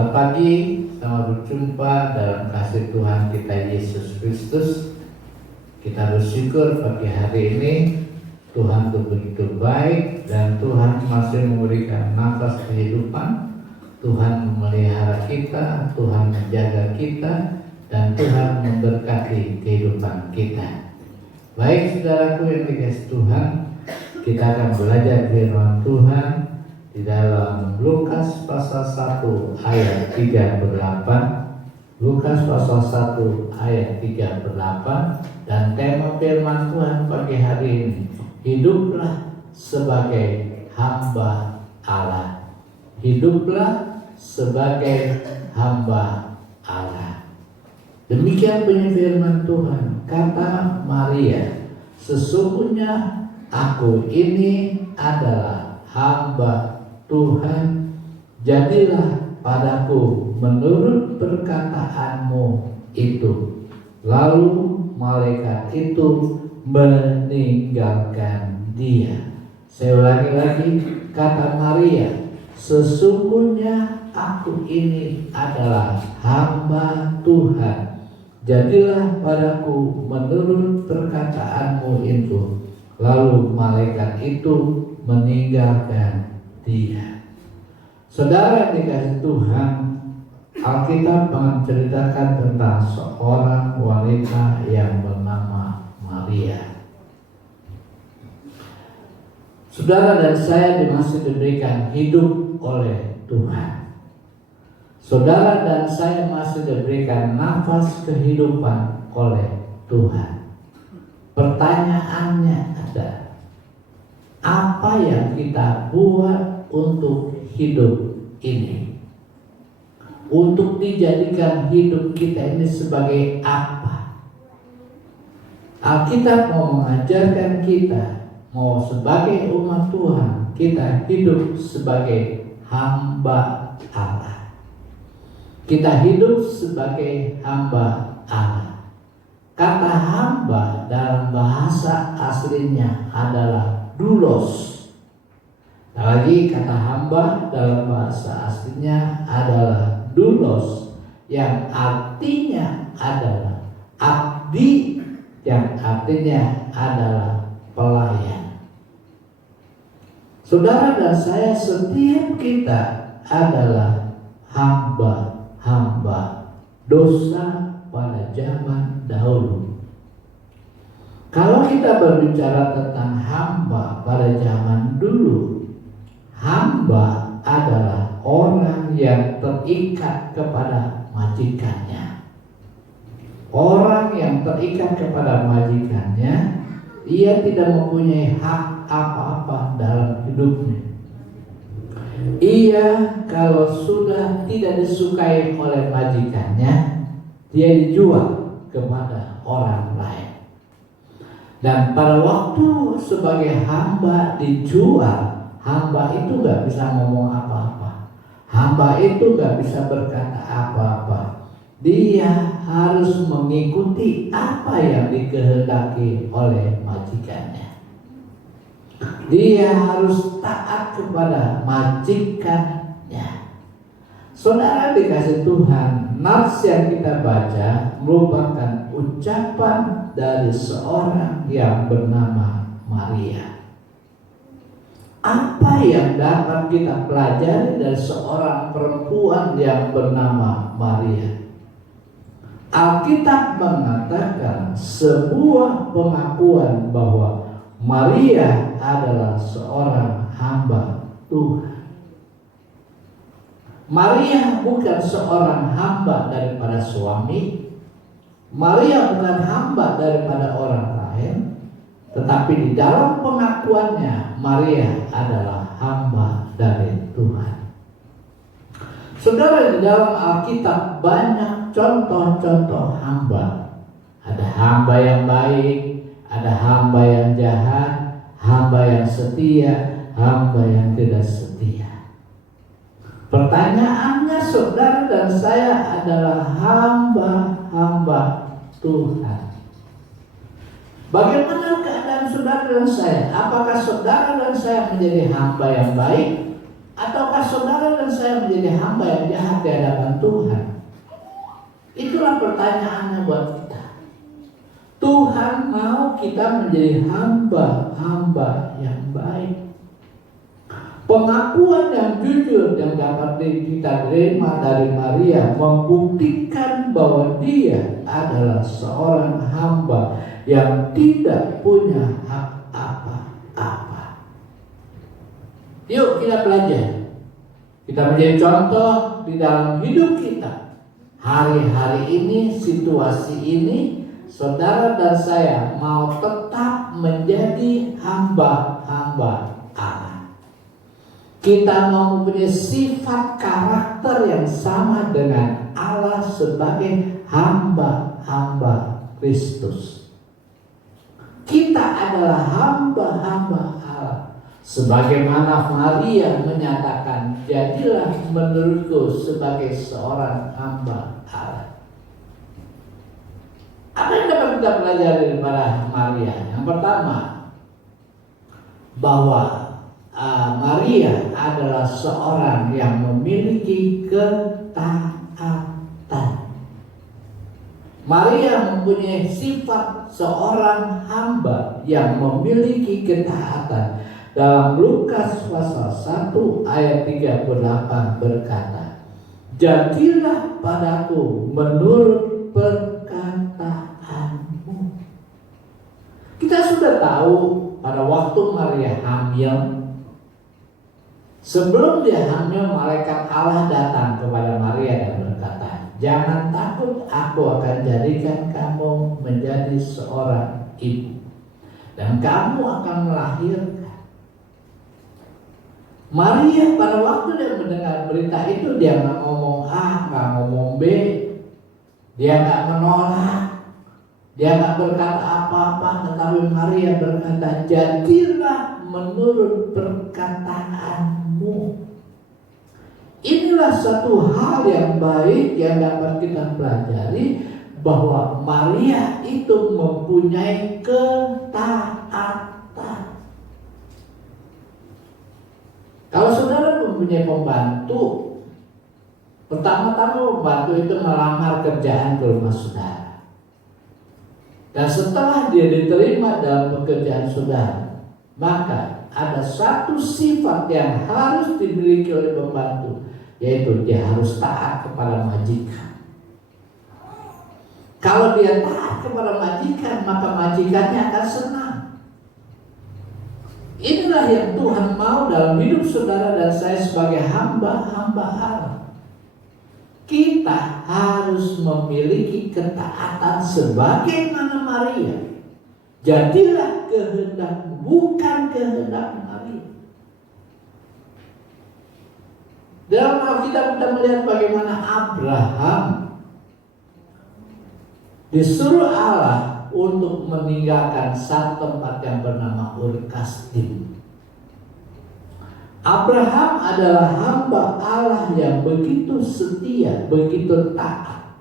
Selamat pagi, selamat berjumpa dalam kasih Tuhan kita Yesus Kristus. Kita bersyukur pagi hari ini Tuhan begitu baik dan Tuhan masih memberikan nafas kehidupan. Tuhan memelihara kita, Tuhan menjaga kita, dan Tuhan memberkati kehidupan kita. Baik saudaraku yang dikasihi Tuhan, kita akan belajar firman Tuhan di dalam Lukas pasal 1 ayat 38. Lukas pasal 1 ayat 38, dan tema firman Tuhan pagi hari ini, hiduplah sebagai hamba Allah. Hiduplah sebagai hamba Allah. Demikian bunyi firman Tuhan. Kata Maria, sesungguhnya aku ini adalah hamba Tuhan, jadilah padaku menurut perkataanmu itu. Lalu malaikat itu meninggalkan dia. Saya ulangi lagi, kata Maria, sesungguhnya aku ini adalah hamba Tuhan, jadilah padaku menurut perkataanmu itu. Lalu malaikat itu meninggalkan dia. Saudara yang dikasihi Tuhan, Alkitab menceritakan tentang seorang wanita yang bernama Maria. Saudara dan saya masih diberikan hidup oleh Tuhan. Saudara dan saya masih diberikan nafas kehidupan oleh Tuhan. Pertanyaannya adalah, apa yang kita buat untuk hidup ini? Untuk dijadikan hidup kita ini sebagai apa? Alkitab mau mengajarkan kita, mau sebagai umat Tuhan, kita hidup sebagai hamba Allah. Kita hidup sebagai hamba Allah. Kata hamba dalam bahasa aslinya adalah doulos. Lagi kata hamba dalam bahasa aslinya adalah doulos, yang artinya adalah abdi, yang artinya adalah pelayan. Saudara dan saya, setiap kita adalah hamba-hamba dosa pada zaman dahulu. Kalau kita berbicara tentang hamba pada zaman dulu, hamba adalah orang yang terikat kepada majikannya. Orang yang terikat kepada majikannya, ia tidak mempunyai hak apa-apa dalam hidupnya. Ia kalau sudah tidak disukai oleh majikannya, dia dijual kepada orang lain. Dan pada waktu sebagai hamba dijual, hamba itu gak bisa ngomong apa-apa. Hamba itu gak bisa berkata apa-apa. Dia harus mengikuti apa yang dikehendaki oleh majikannya. Dia harus taat kepada majikannya. Saudara dikasih Tuhan, nats yang kita baca merupakan ucapan dari seorang yang bernama Maria. Apa yang dapat kita pelajari dari seorang perempuan yang bernama Maria? Alkitab mengatakan sebuah pengakuan bahwa Maria adalah seorang hamba Tuhan. Maria bukan seorang hamba daripada suami. Maria bukan hamba daripada orang lain. Tetapi di dalam pengakuannya, Maria adalah hamba dari Tuhan. Saudara, di dalam Alkitab banyak contoh-contoh hamba. Ada hamba yang baik, ada hamba yang jahat, hamba yang setia, hamba yang tidak setia. Pertanyaannya, saudara dan saya adalah hamba-hamba Tuhan. Bagaimana keadaan saudara dan saya? Apakah saudara dan saya menjadi hamba yang baik, ataukah Apakah saudara dan saya menjadi hamba yang jahat di hadapan Tuhan? Itulah pertanyaannya buat kita. Tuhan mau kita menjadi hamba-hamba yang baik. Pengakuan yang jujur yang dapat kita terima dari Maria membuktikan bahwa dia adalah seorang hamba yang tidak punya hak apa-apa. Yuk kita belajar. Kita menjadi contoh di dalam hidup kita. Hari-hari ini, situasi ini, saudara dan saya mau tetap menjadi hamba-hamba Allah. Kita mau mempunyai sifat karakter yang sama dengan Allah sebagai hamba-hamba Kristus. Kita adalah hamba-hamba Allah. Sebagaimana Maria menyatakan, jadilah menurutku sebagai seorang hamba Allah. Apa yang dapat kita pelajari daripada Maria? Yang pertama, bahwa Maria adalah seorang yang memiliki ketaatan. Maria mempunyai sifat seorang hamba yang memiliki ketaatan. Dalam Lukas pasal 1 ayat 38 berkata, jadilah padaku menurut perkataanmu. Kita sudah tahu pada waktu Maria hamil, sebelum dia hamil, malaikat Allah datang kepada Maria dan berkata, jangan takut, aku akan jadikan kamu menjadi seorang ibu, dan kamu akan melahirkan. Maria pada waktu dia mendengar berita itu, dia nggak ngomong A, nggak ngomong B, dia nggak menolak, dia nggak berkata apa-apa, tetapi Maria berkata, jadilah menurut perkataanmu. Inilah satu hal yang baik yang dapat kita pelajari, bahwa Maria itu mempunyai ketaatan. Kalau saudara mempunyai pembantu, pertama-tama pembantu itu melamar kerjaan ke rumah saudara. Dan setelah dia diterima dalam pekerjaan saudara, maka ada satu sifat yang harus dimiliki oleh pembantu, yaitu dia harus taat kepada majikan. Kalau dia taat kepada majikan, maka majikannya akan senang. Inilah yang Tuhan mau dalam hidup saudara dan saya sebagai hamba-hamba Allah. Kita harus memiliki ketaatan sebagaimana Maria. Jadilah kehendak, bukan kehendak Maria. Dalam Alkitab kita melihat bagaimana Abraham disuruh Allah untuk meninggalkan satu tempat yang bernama Ur Kasdim. Abraham adalah hamba Allah yang begitu setia, begitu taat.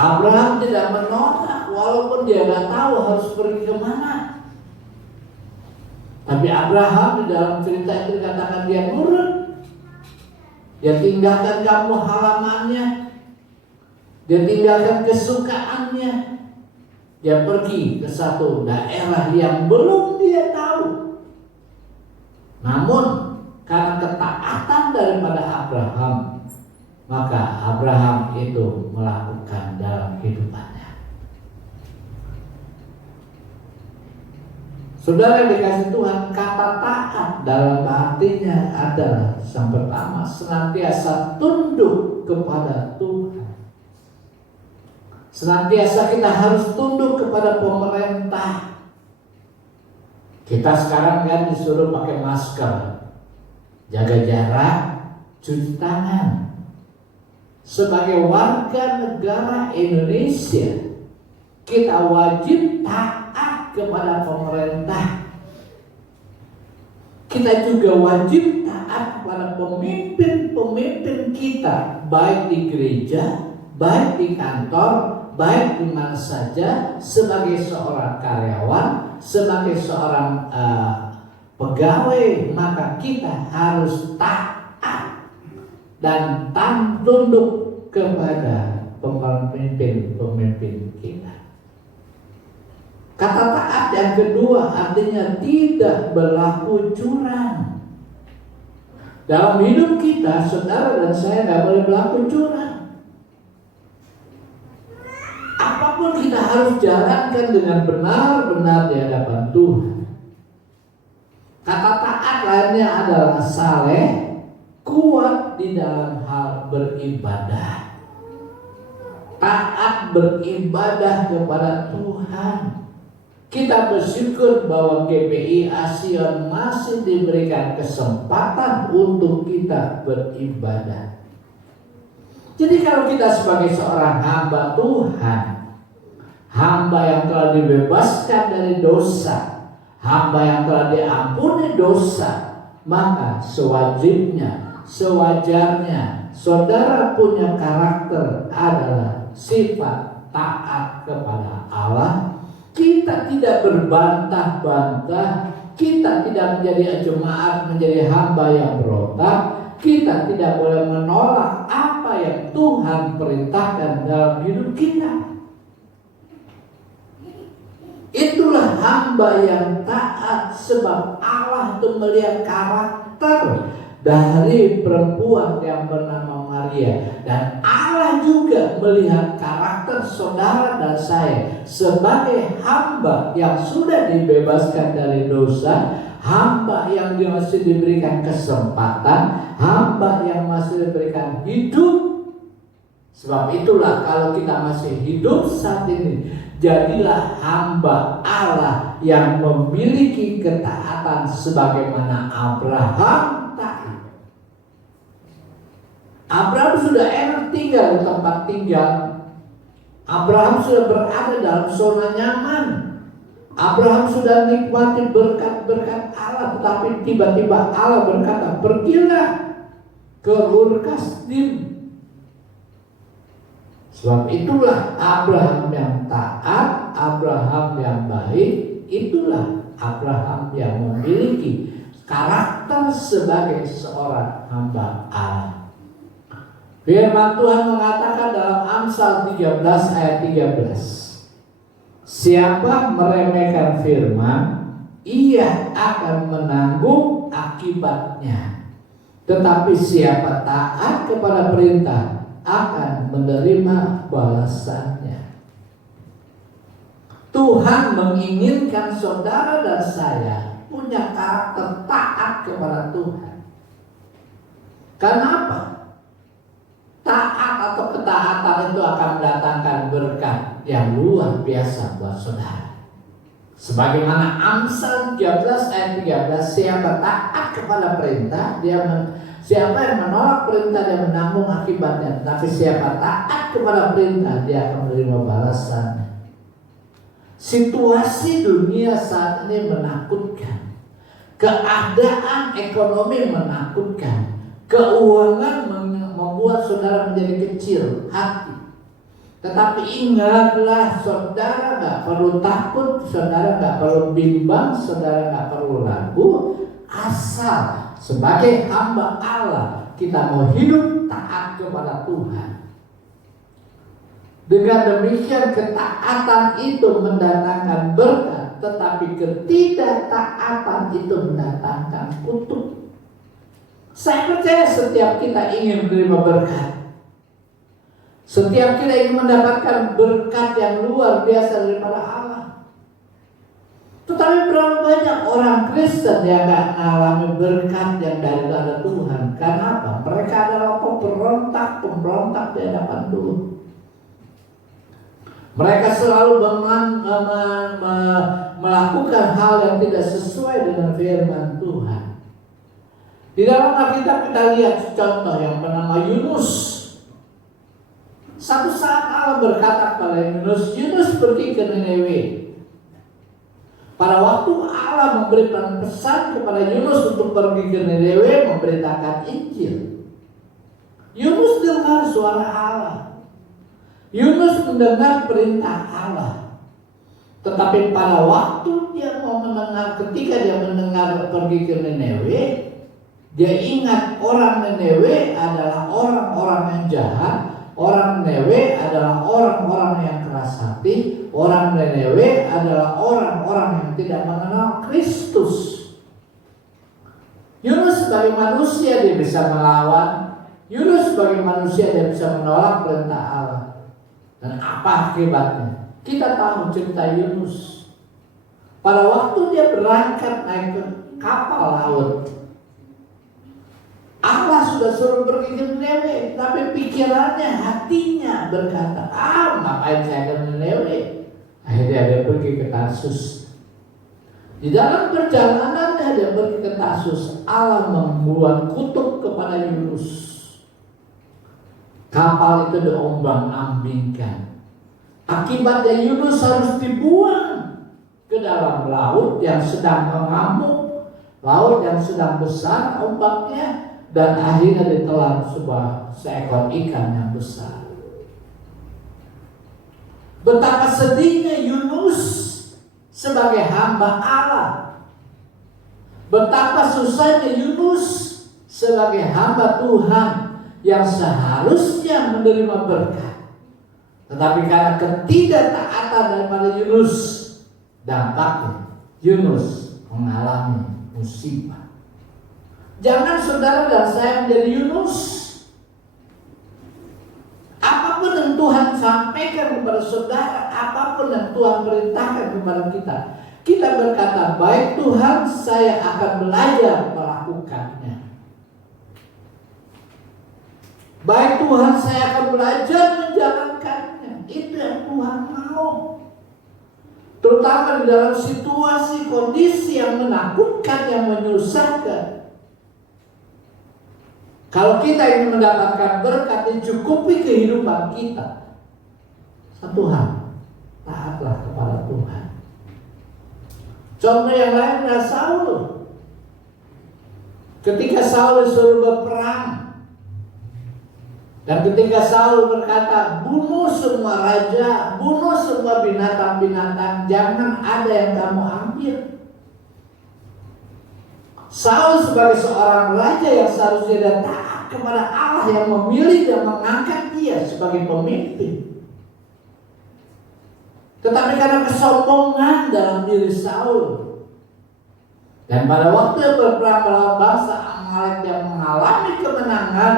Abraham tidak menolak walaupun dia nggak tahu harus pergi kemana. Tapi Abraham di dalam cerita itu dikatakan dia nurut. Dia tinggalkan kampung halamannya, dia tinggalkan kesukaannya. Dia pergi ke satu daerah yang belum dia tahu. Namun karena ketaatan daripada Abraham, maka Abraham itu melakukan dalam kehidupannya. Saudara yang dikasih Tuhan, kata taat dalam artinya adalah yang pertama, senantiasa tunduk kepada Tuhan. Senantiasa kita harus tunduk kepada pemerintah. Kita sekarang kan disuruh pakai masker, jaga jarak, cuci tangan. Sebagai warga negara Indonesia, kita wajib taat kepada pemerintah. Kita juga wajib taat kepada pemimpin-pemimpin kita, baik di gereja, baik di kantor, baik di mana saja, sebagai seorang karyawan, sebagai seorang pegawai, maka kita harus taat dan tunduk kepada pemimpin-pemimpin kita. Kata taat yang kedua artinya tidak berlaku curang. Dalam hidup kita, saudara dan saya tidak boleh berlaku curang. Apapun kita harus jalankan dengan benar-benar di hadapan Tuhan. Kata taat lainnya adalah saleh, kuat di dalam hal beribadah. Taat beribadah kepada Tuhan. Kita bersyukur bahwa GPI Asion masih diberikan kesempatan untuk kita beribadah. Jadi kalau kita sebagai seorang hamba Tuhan, hamba yang telah dibebaskan dari dosa, hamba yang telah diampuni dosa, maka sewajibnya, sewajarnya saudara punya karakter adalah sifat taat kepada Allah. Kita tidak berbantah-bantah, kita tidak menjadi jemaat, menjadi hamba yang berontak, kita tidak boleh menolak apa yang Tuhan perintahkan dalam hidup kita. Itulah hamba yang taat, sebab Allah itu melihat karakter dari perempuan yang bernama Maria, dan Allah juga melihat karakter saudara dan saya sebagai hamba yang sudah dibebaskan dari dosa, hamba yang masih diberikan kesempatan, hamba yang masih diberikan hidup. Sebab itulah kalau kita masih hidup saat ini, jadilah hamba Allah yang memiliki ketaatan sebagaimana Abraham taat. Abraham sudah enak tinggal di tempat tinggal. Abraham sudah berada dalam zona nyaman. Abraham sudah nikmati berkat-berkat Allah, tetapi tiba-tiba Allah berkata, pergilah ke Ur Kasdim. Sebab itulah Abraham yang taat, Abraham yang baik, itulah Abraham yang memiliki karakter sebagai seorang hamba Allah. Firman Tuhan mengatakan dalam Amsal 13 ayat 13, siapa meremehkan firman, ia akan menanggung akibatnya. Tetapi siapa taat kepada perintah akan menerima balasannya. Tuhan menginginkan saudara dan saya punya karakter taat kepada Tuhan. Kenapa? Taat atau ketaatan itu akan mendatangkan berkat yang luar biasa buat saudara. Sebagaimana Amsal 13 ayat 13, siapa taat kepada perintah, siapa yang menolak perintah dia menanggung akibatnya. Tapi siapa taat kepada perintah, dia akan menerima balasannya. Situasi dunia saat ini menakutkan. Keadaan ekonomi menakutkan. Keuangan membuat saudara menjadi kecil hati. Tetapi ingatlah, saudara gak perlu takut, saudara gak perlu bimbang, saudara gak perlu ragu. Asal sebagai hamba Allah kita mau hidup taat kepada Tuhan. Dengan demikian ketaatan itu mendatangkan berkat, tetapi ketidaktaatan itu mendatangkan kutuk. Saya percaya setiap kita ingin menerima berkat, setiap kita ingin mendapatkan berkat yang luar biasa daripada Allah. Tetapi berapa banyak orang Kristen yang gak mengalami berkat yang dari Tuhan? Kenapa? Mereka adalah pemberontak di hadapan Tuhan. Mereka selalu melakukan hal yang tidak sesuai dengan firman Tuhan. Di dalam Alkitab kita lihat contoh yang bernama Yunus. Satu saat Allah berkata kepada Yunus pergi ke Niniwe. Pada waktu Allah memberikan pesan kepada Yunus untuk pergi ke Niniwe memberitakan Injil, Yunus dengar suara Allah. Yunus mendengar perintah Allah. Tetapi pada waktu dia mau ketika dia mendengar pergi ke Niniwe, dia ingat orang Niniwe adalah orang-orang yang jahat, orang Niniwe adalah orang-orang yang keras hati, orang Niniwe adalah orang-orang yang tidak mengenal Kristus. Yunus sebagai manusia dia bisa melawan, Yunus sebagai manusia dia bisa menolak perintah Allah. Dan apa akibatnya? Kita tahu cerita Yunus. Pada waktu dia berangkat naik ke kapal laut, Allah sudah suruh pergi ke Niniwe, tapi pikirannya, hatinya berkata, ngapain saya ke Niniwe? Akhirnya dia pergi ke Tarsus. Di dalam perjalanannya dia pergi ke Tarsus, Allah membuat kutuk kepada Yunus. Kapal itu diombang-ambingkan. Akibatnya Yunus harus dibuang ke dalam laut yang sedang mengamuk, laut yang sedang besar ombaknya, dan akhirnya ditelan seekor ikan yang besar. Betapa sedihnya Yunus sebagai hamba Allah. Betapa susahnya Yunus sebagai hamba Tuhan yang seharusnya menerima berkat. Tetapi karena ketidaktaatan daripada Yunus, dampaknya Yunus mengalami musibah. Jangan saudara dan saya menjadi Yunus. Apapun yang Tuhan sampaikan kepada saudara, apapun yang Tuhan perintahkan kepada kita, kita berkata, baik Tuhan, saya akan belajar melakukannya. Baik Tuhan, saya akan belajar menjalankannya. Itu yang Tuhan mau. Terutama di dalam situasi, kondisi yang menakutkan, yang menyusahkan. Kalau kita ingin mendapatkan berkat yang cukupi kehidupan kita, satu hal, taatlah kepada Tuhan. Contoh yang lain adalah Saul. Ketika Saul disuruh berperang, dan ketika Saul berkata, bunuh semua raja, bunuh semua binatang-binatang, jangan ada yang kamu ambil. Saul sebagai seorang raja yang seharusnya dia taat kepada Allah yang memilih dan mengangkat dia sebagai pemimpin. Tetapi karena kesombongan dalam diri Saul, dan pada waktu dia berperang melawan bangsa Amalek yang mengalami kemenangan,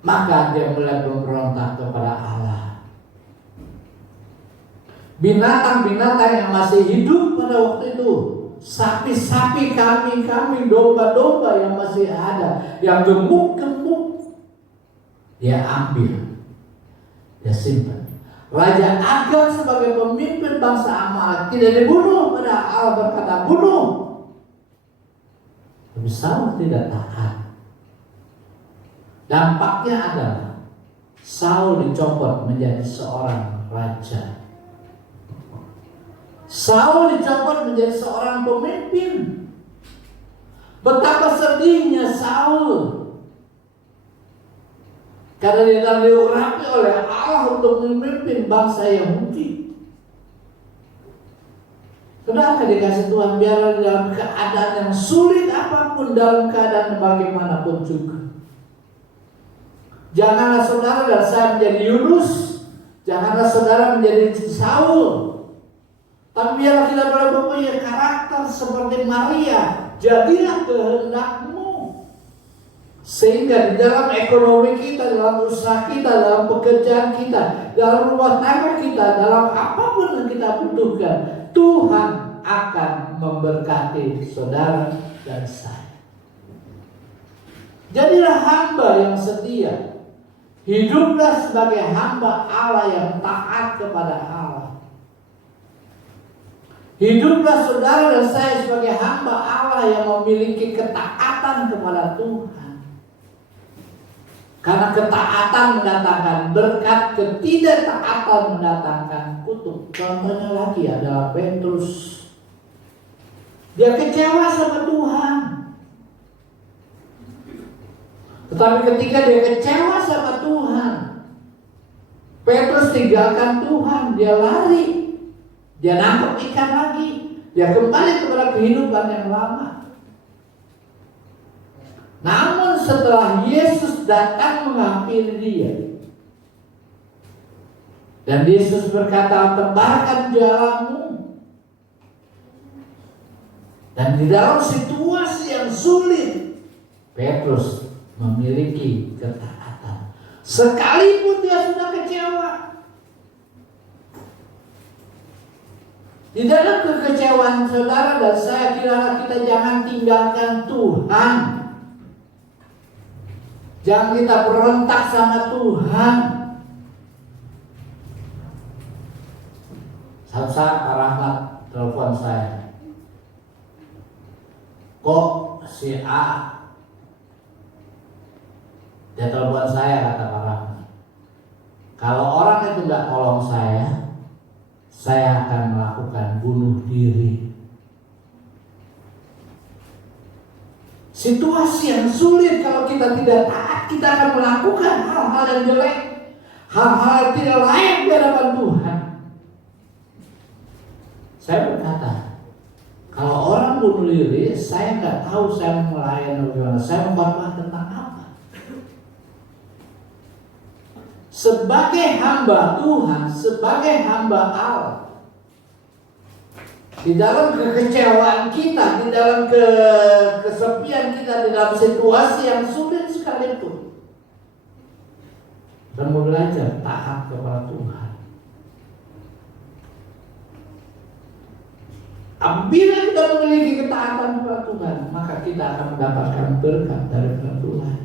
maka dia mulai memberontak kepada Allah. Binatang-binatang yang masih hidup pada waktu itu, sapi-sapi, kambing-kambing, domba-domba yang masih ada, yang gemuk-gemuk, dia ambil, dia simpan. Raja Agag sebagai pemimpin bangsa Amalek tidak dibunuh, pada Allah berkata bunuh. Tapi Saul tidak taat. Dampaknya adalah Saul dicopot menjadi seorang raja. Saul dicopot menjadi seorang pemimpin. Betapa sedihnya Saul, karena dia telah diurapi oleh Allah untuk memimpin bangsa Yahudi. Saudara dikasih Tuhan, biarlah dalam keadaan yang sulit apapun, dalam keadaan bagaimanapun juga, janganlah saudara dan saya menjadi Yunus, janganlah saudara menjadi Saul. Tapi biarlah kita mempunyai karakter seperti Maria. Jadilah kehendakmu. Sehingga di dalam ekonomi kita, dalam usaha kita, dalam pekerjaan kita, dalam rumah tangga kita, dalam apapun yang kita butuhkan, Tuhan akan memberkati saudara dan saya. Jadilah hamba yang setia. Hiduplah sebagai hamba Allah yang taat kepada Allah. Hiduplah saudara dan saya sebagai hamba Allah yang memiliki ketaatan kepada Tuhan. Karena ketaatan mendatangkan berkat, ketidaktaatan mendatangkan kutuk. Contohnya lagi adalah Petrus. Dia kecewa sama Tuhan. Tetapi ketika dia kecewa sama Tuhan, Petrus tinggalkan Tuhan, dia lari. Dia nangkep ikan lagi. Dia kembali kepada kehidupan yang lama. Namun setelah Yesus datang menghampiri dia, dan Yesus berkata, tebarkan jalamu. Dan di dalam situasi yang sulit, Petrus memiliki ketaatan. Sekalipun dia sudah kecewa. Di dalam kekecewaan saudara dan saya, kiranya kita jangan tinggalkan Tuhan. Jangan kita berontak sama Tuhan. Suatu saat Pak Rahmat telepon saya. Kok si A? Dia telepon saya, kata Pak Rahmat. Kalau orang itu nggak tolong saya akan melakukan bunuh diri. Situasi yang sulit, kalau kita tidak taat, kita akan melakukan hal-hal yang jelek, hal-hal yang tidak layak di hadapan Tuhan. Saya berkata, kalau orang bunuh diri, saya nggak tahu saya melayani bagaimana, saya memkhotbah tentang apa. Sebagai hamba Tuhan, sebagai hamba Allah, di dalam kekecewaan kita, di dalam kesepian kita, di dalam situasi yang sulit sekalipun, dan belajar taat kepada Tuhan. Apabila kita memiliki ketaatan kepada Tuhan, maka kita akan mendapatkan berkat dari Tuhan.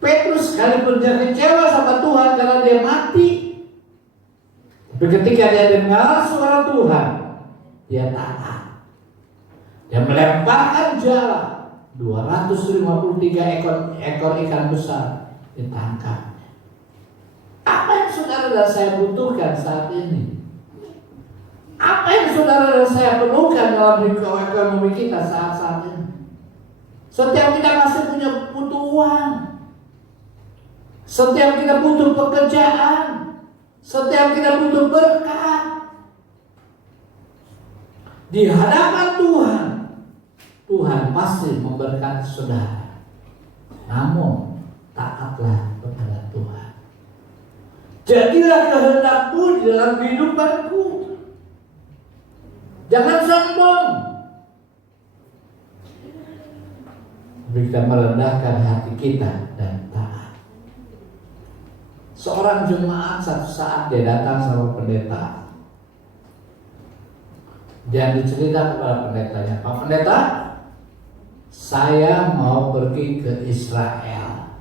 Petrus sekalipun dia kecewa sama Tuhan karena dia mati, tapi ketika dia dengar suara Tuhan, dia taat. Dia melemparkan jala, 253 ekor ikan besar ditangkap. Apa yang saudara dan saya butuhkan saat ini? Apa yang saudara dan saya perlukan dalam ekonomi kita saat ini? Setiap kita masih punya butuh uang. Setiap kita butuh pekerjaan. Setiap kita butuh berkat. Di hadapan Tuhan, Tuhan pasti memberkati saudara. Namun taatlah kepada Tuhan. Jadilah kehendakmu di dalam kehidupanku. Jangan sombong. Kita merendahkan hati kita dan taat. Seorang jemaat satu saat dia datang sama pendeta. Dia dicerita kepada pendetanya, Pak Pendeta, saya mau pergi ke Israel.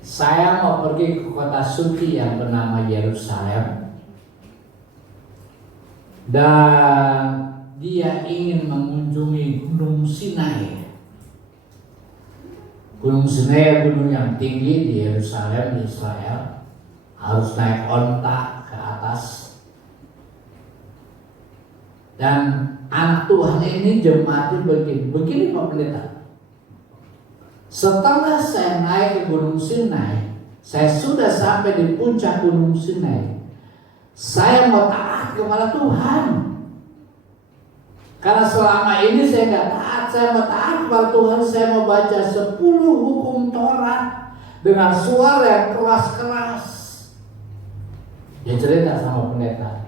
Saya mau pergi ke kota suci yang bernama Yerusalem. Dan dia ingin mengunjungi Gunung Sinai. Gunung Sinai gunung yang tinggi di Yerusalem, di Israel. Harus naik onta ke atas. Dan anak Tuhan ini jemaatnya begini Pak Pendeta. Setelah saya naik ke Gunung Sinai, saya sudah sampai di puncak Gunung Sinai. Saya mau taat kepada Tuhan. Karena selama ini saya nggak taat, saya mau taat kepada Tuhan. Saya mau baca 10 hukum Taurat dengan suara yang keras-keras. Dia cerita sama pendeta.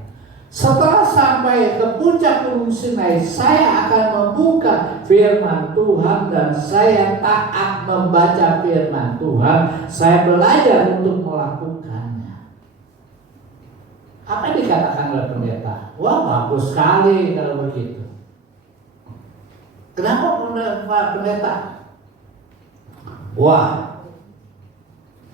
Setelah sampai ke puncak Gunung Sinai, saya akan membuka firman Tuhan dan saya taat membaca firman Tuhan. Saya belajar untuk melakukannya. Apa yang dikatakan oleh pendeta? Wah, bagus sekali kalau begitu. Kenapa Pak Pendeta? Wah,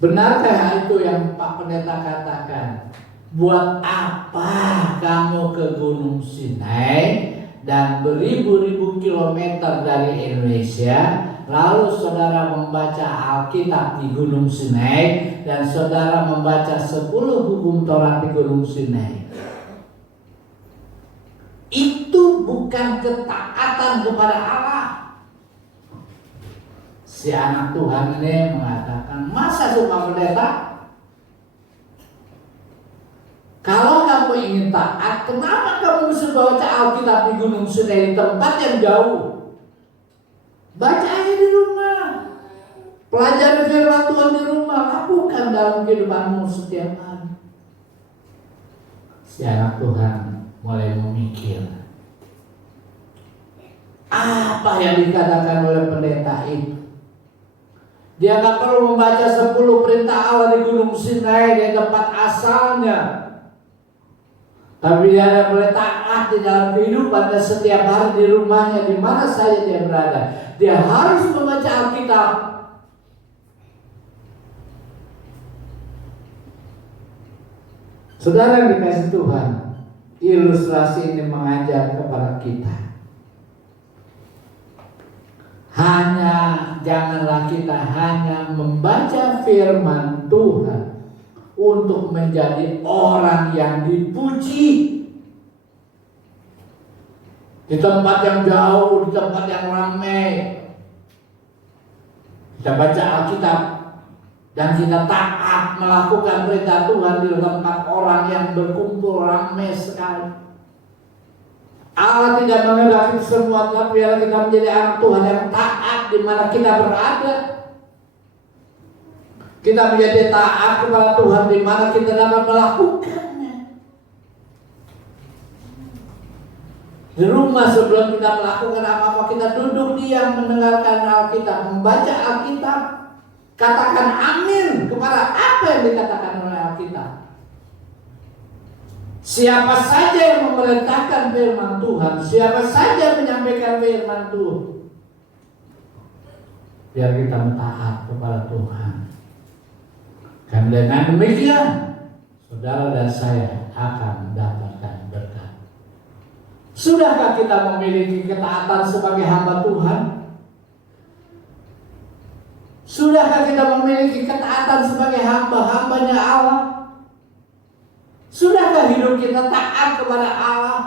benarkah itu yang Pak Pendeta katakan? Buat apa kamu ke Gunung Sinai dan beribu-ribu kilometer dari Indonesia, lalu saudara membaca Alkitab di Gunung Sinai dan saudara membaca 10 hukum Taurat di Gunung Sinai? Itu bukan ketaatan kepada Allah. Si anak Tuhan ini mengatakan, masa suka pendeta? Kalau kamu kamu ingin taat, kenapa kamu mesti baca Alkitab di Gunung Sinai, di tempat yang jauh? Baca aja di rumah. Pelajari firman Tuhan di rumah. Lakukan dalam kehidupanmu setiap hari. Si anak Tuhan mulai memikir, apa yang dikatakan oleh pendeta itu? Dia gak perlu membaca 10 perintah Allah di Gunung Sinai, di tempat asalnya. Tapi dia boleh taat di dalam kehidupannya setiap hari di rumahnya, di mana saja dia berada. Dia harus membaca Alkitab. Saudara yang dikasih Tuhan, ilustrasi ini mengajar kepada kita. Janganlah kita hanya membaca firman Tuhan untuk menjadi orang yang dipuji di tempat yang jauh, di tempat yang ramai. Kita baca Alkitab dan kita taat melakukan perintah Tuhan di tempat orang yang berkumpul ramai sekali. Allah tidak menghendaki semua, tapi biarlah kita menjadi anak Tuhan yang taat di mana kita berada. Kita menjadi taat kepada Tuhan di mana kita dapat melakukannya. Di rumah sebelum kita melakukan apa-apa, kita duduk diam mendengarkan Alkitab, membaca Alkitab. Katakan amin kepada apa yang dikatakan oleh Alkitab. Siapa saja yang memerintahkan firman Tuhan, siapa saja yang menyampaikan firman Tuhan, biar kita taat kepada Tuhan. Dan dengan demikian, saudara dan saya akan mendapatkan berkat. Sudahkah kita memiliki ketaatan sebagai hamba Tuhan? Sudahkah kita memiliki ketaatan sebagai hamba-hambanya Allah? Sudahkah hidup kita taat kepada Allah?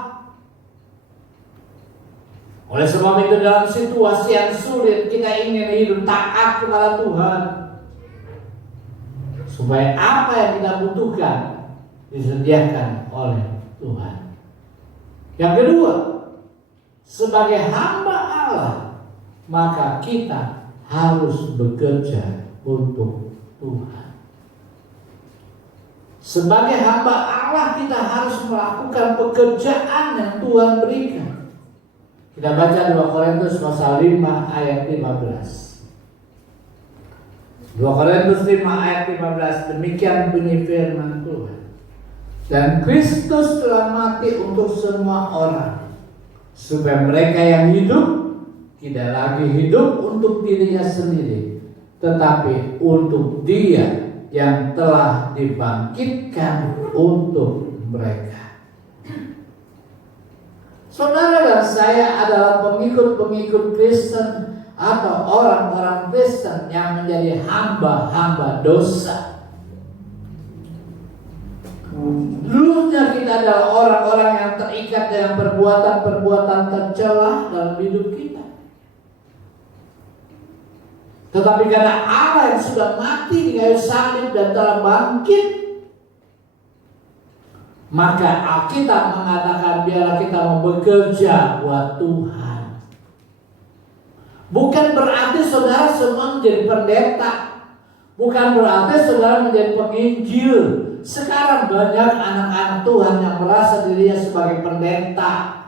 Oleh sebab itu dalam situasi yang sulit kita ingin hidup taat kepada Tuhan, supaya apa yang kita butuhkan disediakan oleh Tuhan. Yang kedua, sebagai hamba Allah, maka kita harus bekerja untuk Tuhan. Sebagai hamba Allah, kita harus melakukan pekerjaan yang Tuhan berikan. Kita baca 2 Korintus pasal 5 ayat 15. 2 Korintus 5 ayat 15, demikian bunyi firman Tuhan. Dan Kristus telah mati untuk semua orang, supaya mereka yang hidup tidak lagi hidup untuk dirinya sendiri, tetapi untuk Dia yang telah dibangkitkan untuk mereka. Saudara dan saya adalah pengikut-pengikut Kristen atau orang-orang Kristen yang menjadi hamba-hamba dosa. Dulunya kita adalah orang-orang yang terikat dengan perbuatan-perbuatan tercela dalam hidup kita. Tetapi karena Allah yang sudah mati di kayu salib dan telah bangkit, maka Alkitab mengatakan biarlah kita mau bekerja buat Tuhan. Bukan berarti saudara semua menjadi pendeta, bukan berarti saudara menjadi penginjil. Sekarang banyak anak-anak Tuhan yang merasa dirinya sebagai pendeta.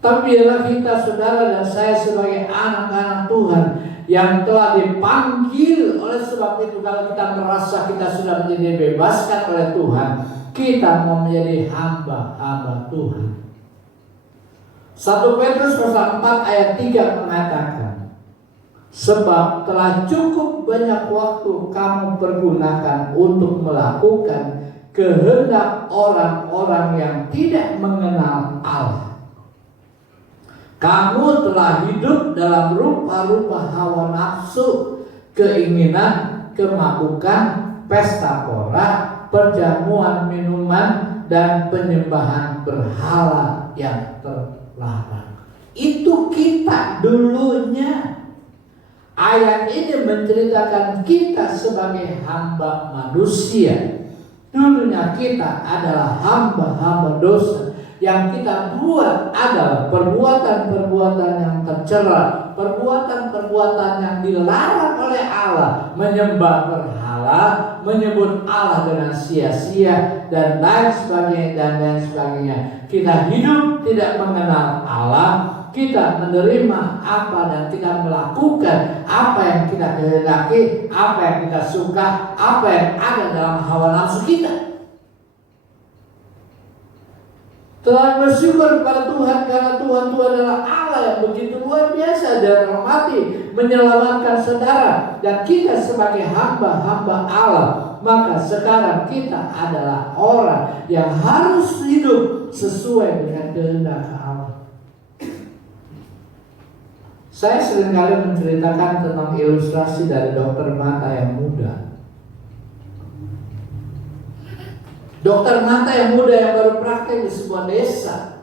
Tapi biarlah kita, saudara dan saya, sebagai anak-anak Tuhan yang telah dipanggil. Oleh sebab itu, kalau kita merasa kita sudah menjadi dibebaskan oleh Tuhan, kita mau menjadi hamba-hamba Tuhan. 1 Petrus pasal 4 ayat 3 mengatakan, sebab telah cukup banyak waktu kamu pergunakan untuk melakukan kehendak orang-orang yang tidak mengenal Allah. Kamu telah hidup dalam rupa-rupa hawa nafsu, keinginan, kemabukan, pesta pora, perjamuan minuman, dan penyembahan berhala yang terlarang. Itu kita dulunya. Ayat ini menceritakan kita sebagai hamba manusia. Dulunya kita adalah hamba-hamba dosa. Yang kita buat adalah perbuatan-perbuatan yang tercela, perbuatan-perbuatan yang dilarang oleh Allah, menyembah berhala, menyebut Allah dengan sia-sia, dan lain sebagainya. Kita hidup tidak mengenal Allah, kita menerima apa dan kita melakukan apa yang kita kehendaki, apa yang kita suka, apa yang ada dalam hawa nafsu kita. Telah bersyukur kepada Tuhan karena Tuhan itu adalah Allah yang begitu luar biasa dan rahmati, menyelamatkan saudara, dan kita sebagai hamba-hamba Allah. Maka sekarang kita adalah orang yang harus hidup sesuai dengan kehendak Allah. Saya seringkali menceritakan tentang ilustrasi dari dokter mata yang muda. Dokter mata yang muda yang baru praktek di sebuah desa,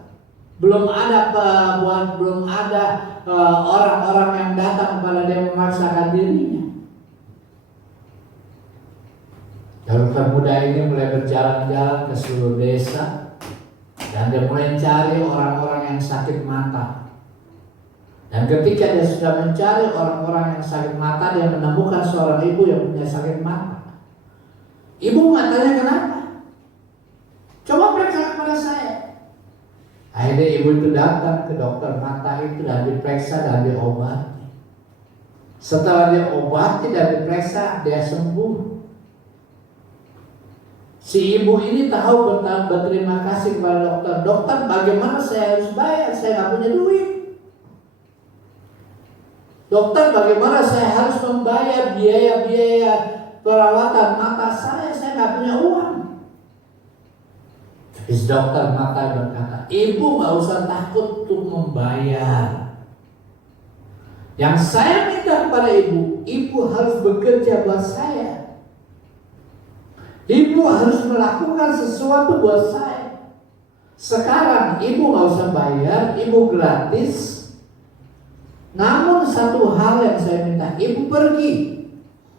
belum ada orang-orang yang datang kepada dia memaksakan dirinya. Dokter muda ini mulai berjalan-jalan ke seluruh desa dan dia mulai mencari orang-orang yang sakit mata. Dan ketika dia sudah mencari orang-orang yang sakit mata, dia menemukan seorang ibu yang punya sakit mata. Ibu matanya kenapa? Coba periksa kepada saya. Akhirnya ibu itu datang ke dokter mata itu dan diperiksa dan diobati. Setelah diobati dan diperiksa, dia sembuh. Si ibu ini tahu berterima kasih kepada dokter. Dokter, bagaimana saya harus bayar? Saya nggak punya duit. Dokter, bagaimana saya harus membayar biaya-biaya perawatan mata saya? Saya nggak punya uang. Tapi dokter mata berkata, ibu gak usah takut untuk membayar. Yang saya minta kepada ibu, ibu harus bekerja buat saya. Ibu harus melakukan sesuatu buat saya. Sekarang ibu gak usah bayar, ibu gratis. Namun satu hal yang saya minta, ibu pergi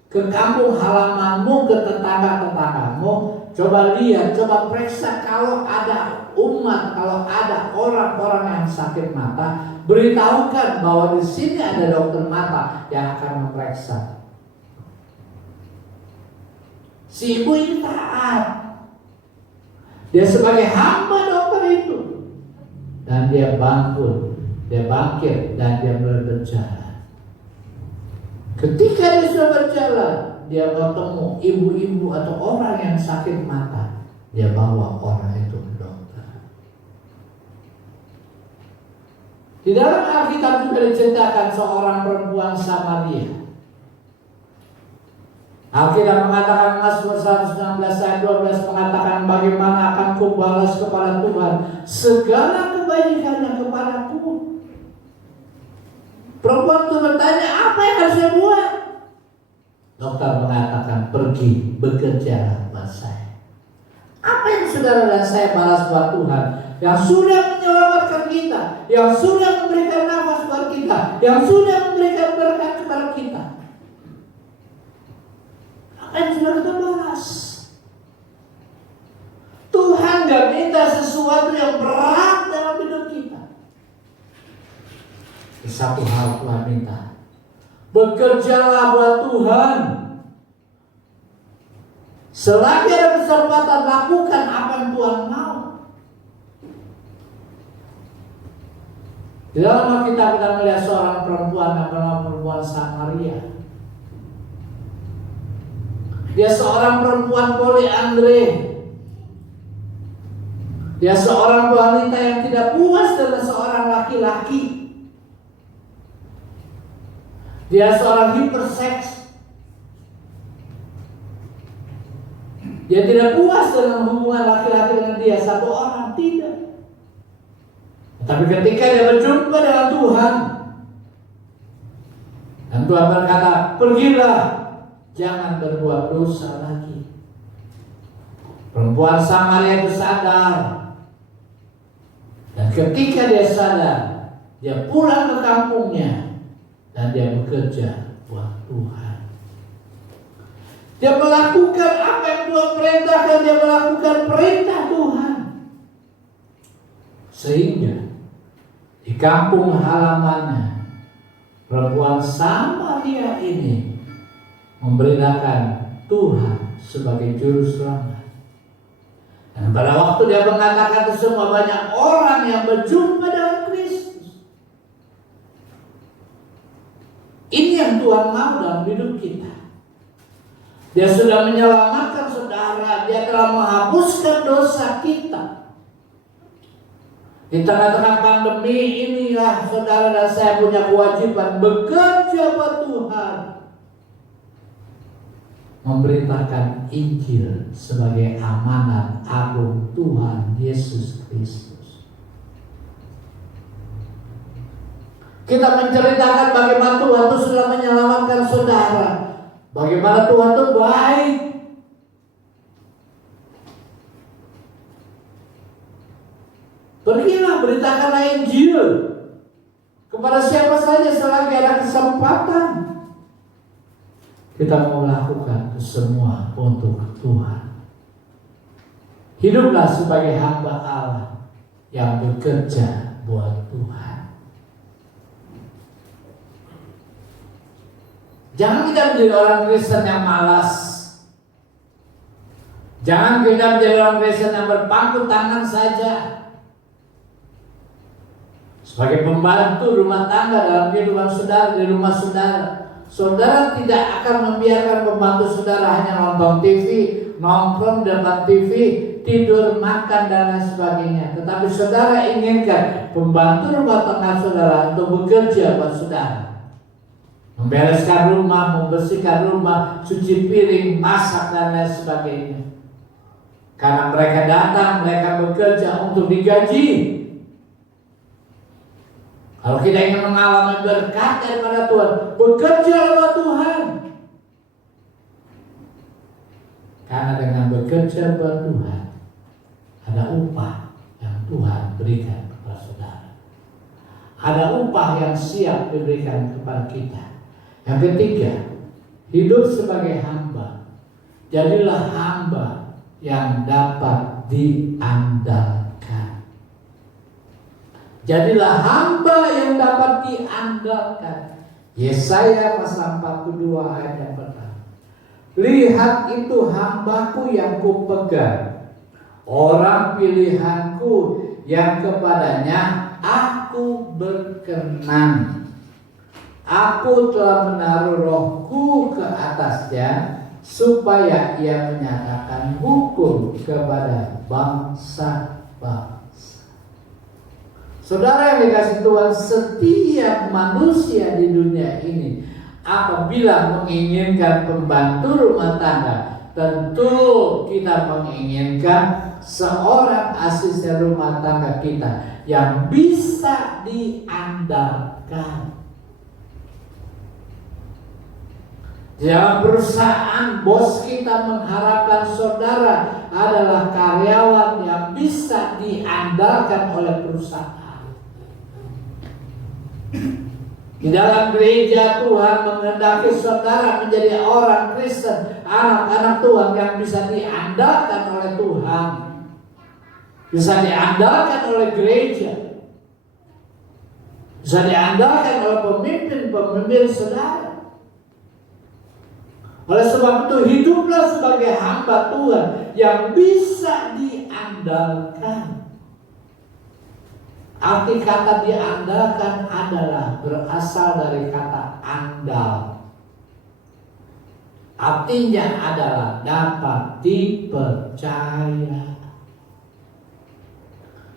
ke kampung halamanmu, ke tetangga-tetanggamu. Coba lihat, coba periksa kalau ada umat, kalau ada orang-orang yang sakit mata, beritahukan bahwa di sini ada dokter mata yang akan memeriksa. Si ibu ini taat. Dia sebagai hamba dokter itu, dan dia bangun, dia bangkit, dan dia mulai berjalan. Ketika dia sudah berjalan, dia bertemu ibu-ibu atau orang yang sakit mata. Dia bawa orang itu ke dokter. Di dalam Alkitab juga diceritakan seorang perempuan Samaria. Alkitab mengatakan, Mazmur 116 ayat 12 mengatakan, bagaimana akan kubalas kepada Tuhan segala kebaikannya kepadaku. Perempuan itu bertanya, apa yang harus saya buat? Dokter mengatakan, pergi bekerja buat saya. Apa yang saudara dan saya balas buat Tuhan? Yang sudah menyelamatkan kita, yang sudah memberikan nafas buat kita, yang sudah memberikan berkat kepada kita. Apa yang sudah kita balas? Tuhan gak minta sesuatu yang berat dalam hidup kita. Satu hal Tuhan minta, bekerjalah buat Tuhan. Selagi ada kesempatan, lakukan apa yang Tuhan mau. Di dalam Alkitab kita melihat seorang perempuan yang bernama perempuan Samaria. Dia seorang perempuan poliandre. Dia seorang wanita yang tidak puas dengan seorang laki-laki. Dia seorang hiperseks. Dia tidak puas dengan hubungan laki-laki dengan dia, satu orang, tidak. Tapi ketika dia berjumpa dengan Tuhan, dan Tuhan berkata, pergilah, jangan berbuat dosa lagi. Perempuan Samaria itu sadar. Dan ketika dia sadar, dia pulang ke kampungnya dan dia bekerja buat Tuhan. Dia melakukan apa yang Tuhan perintahkan, dia melakukan perintah Tuhan. Sehingga di kampung halamannya, perempuan Samaria ini memberitakan Tuhan sebagai juru selamat. Dan pada waktu dia mengatakan itu semua, banyak orang yang berjumpa dengan Kristus. Ini yang Tuhan mau dalam hidup kita. Dia sudah menyelamatkan saudara, dia telah menghapuskan dosa kita. Di tengah-tengah pandemi inilah saudara dan saya punya kewajiban bekerja buat Tuhan, memberitakan Injil sebagai amanat agung Tuhan Yesus Kristus. Kita menceritakan bagaimana Tuhan itu sudah menyelamatkan saudara, bagaimana Tuhan itu baik. Pergilah, beritakanlah Injil kepada siapa saja selagi ada kesempatan. Kita mau melakukan semua untuk Tuhan. Hiduplah sebagai hamba Allah yang bekerja buat Tuhan. Jangan kita menjadi orang Kristen yang malas. Jangan kita menjadi orang Kristen yang berpangku tangan saja. Sebagai pembantu rumah tangga dalam kehidupan saudara, di rumah saudara, saudara tidak akan membiarkan pembantu saudara hanya nonton TV, nongkrong depan TV, tidur, makan dan lain sebagainya. Tetapi saudara inginkan pembantu rumah tangga saudara untuk bekerja buat saudara, membereskan rumah, membersihkan rumah, cuci piring, masak dan lain sebagainya. Karena mereka datang, mereka bekerja untuk digaji. Kalau kita ingin mengalami berkat daripada Tuhan, bekerja buat Tuhan. Karena dengan bekerja buat Tuhan, ada upah yang Tuhan berikan kepada saudara. Ada upah yang siap diberikan kepada kita. Yang ketiga, hidup sebagai hamba. Jadilah hamba yang dapat diandalkan. Jadilah hamba yang dapat diandalkan. Yesaya pasal 42 ayat yang pertama. Lihat itu hambaku yang kupegang, orang pilihanku yang kepadanya aku berkenan. Aku telah menaruh rohku ke atasnya, supaya ia menyatakan hukum kepada bangsa-bangsa. Saudara yang dikasih Tuhan, setiap manusia di dunia ini apabila menginginkan pembantu rumah tangga, tentu kita menginginkan seorang asisten rumah tangga kita yang bisa diandalkan. Dalam perusahaan, bos kita mengharapkan saudara adalah karyawan yang bisa diandalkan oleh perusahaan. Di dalam gereja, Tuhan menghendaki saudara menjadi orang Kristen, anak-anak Tuhan yang bisa diandalkan oleh Tuhan, bisa diandalkan oleh gereja, bisa diandalkan oleh pemimpin-pemimpin saudara. Oleh sebab itu, hiduplah sebagai hamba Tuhan yang bisa diandalkan. Arti kata diandalkan adalah berasal dari kata andal. Artinya adalah dapat dipercaya.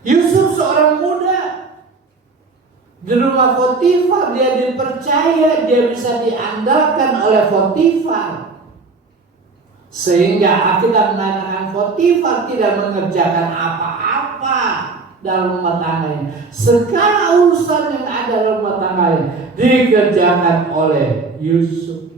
Yusuf seorang muda di rumah Potifar, dia dipercaya, dia bisa diandalkan oleh Potifar. Sehingga Alkitab mengatakan Potifar tidak mengerjakan apa-apa dalam rumah tangganya. Segala urusan yang ada dalam rumah tangganya dikerjakan oleh Yusuf.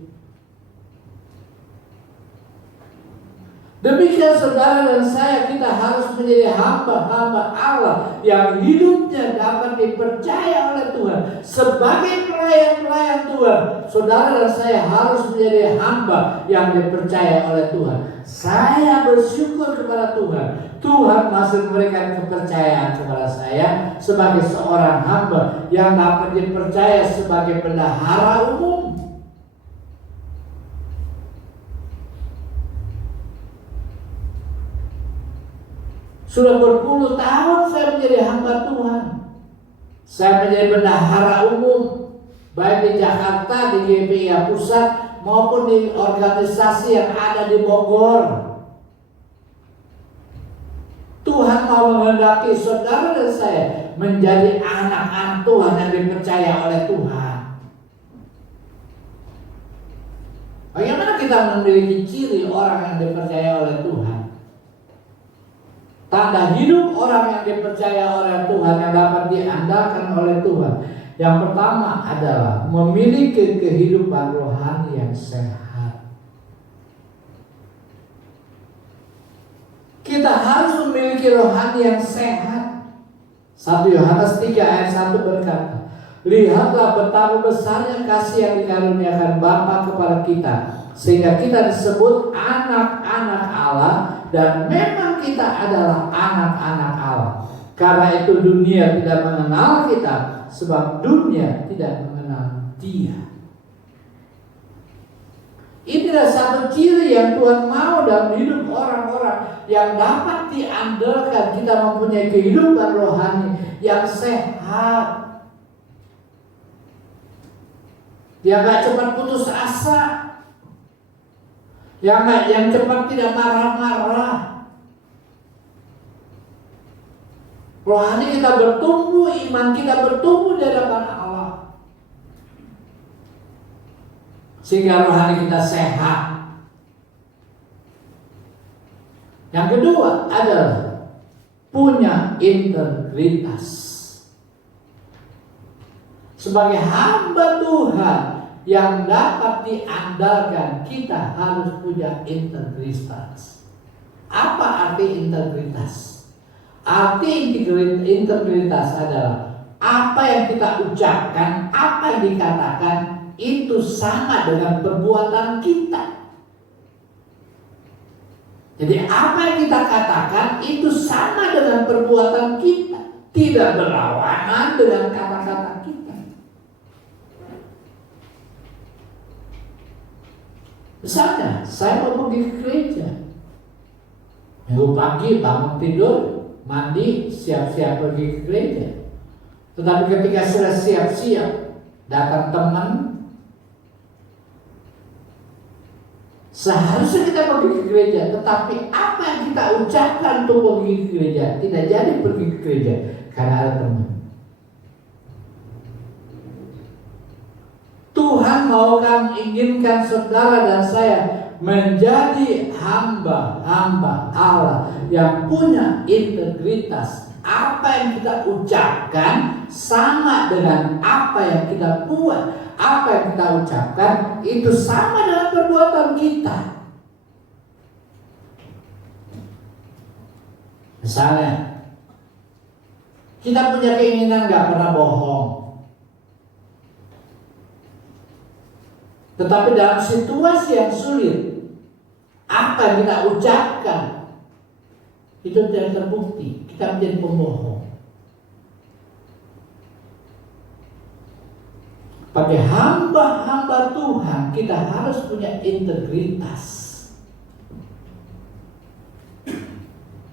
Demikian saudara dan saya, kita harus menjadi hamba-hamba Allah yang hidupnya dapat dipercaya oleh Tuhan, sebagai pelayan-pelayan Tuhan, saudara dan saya harus menjadi hamba yang dipercaya oleh Tuhan. Saya bersyukur kepada Tuhan. Tuhan masih memberikan kepercayaan kepada saya sebagai seorang hamba yang dapat dipercaya sebagai bendahara umum. Sudah berpuluh tahun saya menjadi hamba Tuhan. Saya menjadi bendahara umum, baik di Jakarta, di GPIA Pusat, maupun di organisasi yang ada di Bogor. Tuhan mau menghendaki saudara dan saya menjadi anak-anak Tuhan yang dipercaya oleh Tuhan. Bagaimana kita memiliki ciri orang yang dipercaya oleh Tuhan? Tanda hidup orang yang dipercaya oleh Tuhan yang dapat diandalkan oleh Tuhan. Yang pertama adalah memiliki kehidupan rohani yang sehat. Kita harus memiliki rohani yang sehat. 1 Yohanes 3 ayat 1 berkata, lihatlah betapa besarnya kasih yang dikaruniakan Bapa kepada kita, sehingga kita disebut anak-anak Allah, dan memang kita adalah anak-anak Allah. Karena itu dunia tidak mengenal kita, sebab dunia tidak mengenal Dia. Inilah satu ciri yang Tuhan mau dalam hidup orang-orang yang dapat diandalkan. Kita mempunyai kehidupan rohani yang sehat, yang gak cepat putus asa, yang cepat tidak marah-marah. Rohani kita bertumbuh, iman kita bertumbuh di hadapan Allah, sehingga rohani kita sehat. Yang kedua adalah punya integritas. Sebagai hamba Tuhan yang dapat diandalkan, kita harus punya integritas. Apa arti integritas? Arti integritas adalah apa yang kita ucapkan, apa yang dikatakan itu sama dengan perbuatan kita. Jadi apa yang kita katakan itu sama dengan perbuatan kita, tidak berlawanan dengan kata-kata kita. Misalnya, saya mau pergi ke gereja, minggu pagi bangun tidur, mandi, siap-siap pergi ke gereja. Tetapi ketika sudah siap-siap, datang teman, seharusnya kita pergi ke gereja, tetapi apa yang kita ucapkan untuk pergi ke gereja tidak jadi pergi ke gereja karena ada teman. Tuhan maukan, inginkan saudara dan saya menjadi hamba-hamba Allah yang punya integritas. Apa yang kita ucapkan sama dengan apa yang kita buat. Apa yang kita ucapkan itu sama dengan perbuatan kita. Misalnya, kita punya keinginan gak pernah bohong, tetapi dalam situasi yang sulit, apa yang kita ucapkan itu tidak terbukti, kita menjadi pembohong. Bagi hamba-hamba Tuhan, kita harus punya integritas.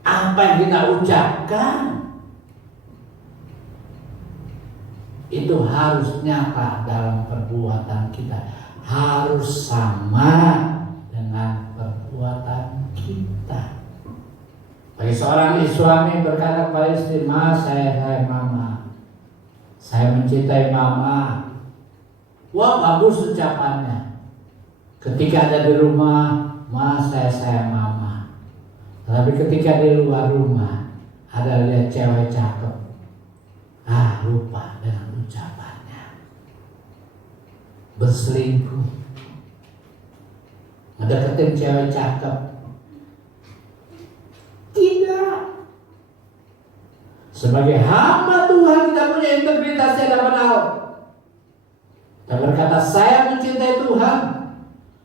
Apa yang kita ucapkan itu harus nyata dalam perbuatan kita, harus sama dengan perbuatan kita. Bagi seorang suami berkata kepada istri, "Ma, saya sayang mama, saya mencintai mama." Wah, bagus ucapannya. Ketika ada di rumah, "Ma, saya sayang mama." Tapi ketika di luar rumah, ada lihat cewek cakep, lupa dengan ucapannya, berselingkuh, ngedeketin cewek cakep. Tidak. Sebagai hamba Tuhan kita punya integritas di hadapan Allah. Dan berkata, saya mencintai Tuhan,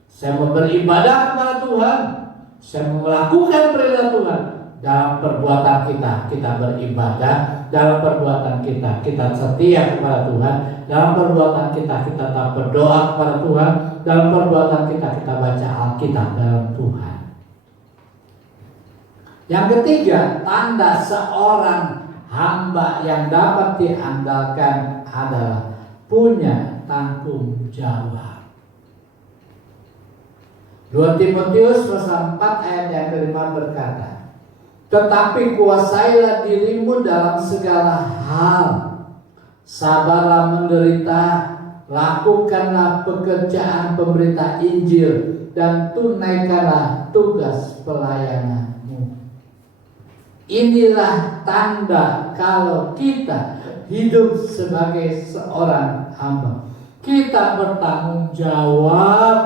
saya mau beribadah kepada Tuhan, saya mau melakukan perintah Tuhan. Dalam perbuatan kita beribadah. Dalam perbuatan kita setia kepada Tuhan. Dalam perbuatan kita tetap berdoa kepada Tuhan. Dalam perbuatan kita baca Alkitab dalam Tuhan. Yang ketiga, tanda seorang hamba yang dapat diandalkan adalah punya tanggung jawab. 2 Timotius pasal 4 ayat yang kelima berkata, tetapi kuasailah dirimu dalam segala hal, sabarlah menderita, lakukanlah pekerjaan pemberita Injil, dan tunaikanlah tugas pelayananmu. Inilah tanda kalau kita hidup sebagai seorang hamba. Kita bertanggung jawab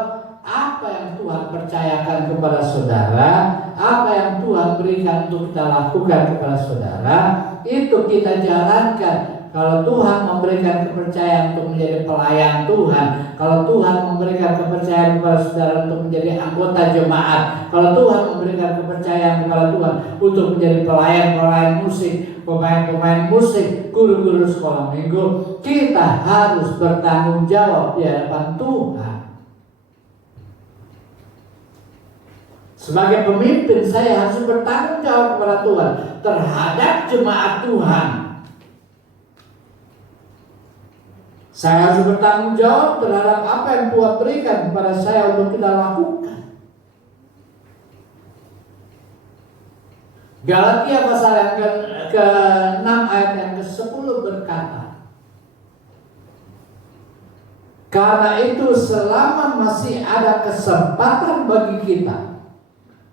apa yang Tuhan percayakan kepada saudara, apa yang Tuhan berikan untuk kita lakukan kepada saudara, itu kita jalankan. Kalau Tuhan memberikan kepercayaan untuk menjadi pelayan Tuhan, kalau Tuhan memberikan kepercayaan kepada saudara untuk menjadi anggota jemaat, kalau Tuhan memberikan kepercayaan kepada Tuhan untuk menjadi pelayan musik, pemain musik, guru-guru sekolah minggu, kita harus bertanggung jawab di hadapan Tuhan. Sebagai pemimpin, saya harus bertanggung jawab kepada Tuhan terhadap jemaat Tuhan. Saya harus bertanggung jawab terhadap apa yang Tuhan berikan kepada saya untuk kita lakukan. Galatia pasal yang ke-6 ayat yang ke-10 berkata, karena itu selama masih ada kesempatan bagi kita,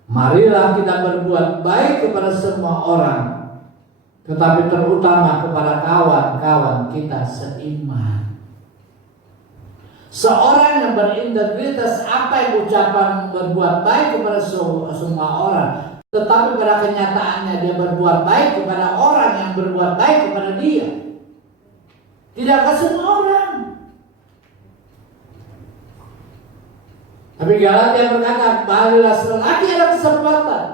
marilah kita berbuat baik kepada semua orang, tetapi terutama kepada kawan-kawan kita seiman. Seorang yang berintegritas, apa yang ucapan berbuat baik kepada semua orang, tetapi pada kenyataannya dia berbuat baik kepada orang yang berbuat baik kepada dia, tidak ke semua orang. Tapi Galatia berkata, marilah selagi ada kesempatan,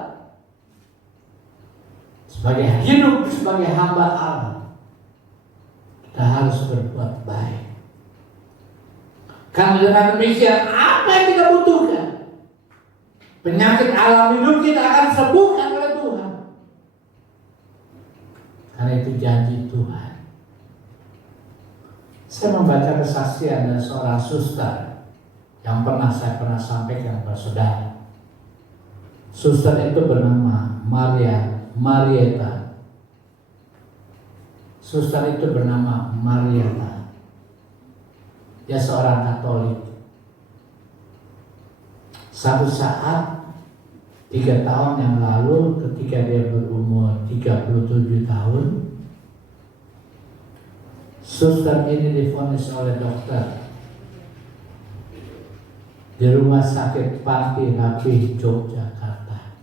sebagai hidup sebagai hamba Allah, kita harus berbuat baik. Karena dengan demikian, apa yang kita butuhkan, penyakit alam hidup kita akan sembuhkan oleh Tuhan. Karena itu janji Tuhan. Saya membaca kesaksian dari seorang suster yang saya pernah sampaikan kepada saudara. Suster itu bernama Marieta. Suster itu bernama Marieta. Dia seorang Katolik. Satu saat 3 tahun yang lalu, ketika dia berumur 37 tahun, suster ini divonis oleh dokter di rumah sakit Panti Rapih Yogyakarta.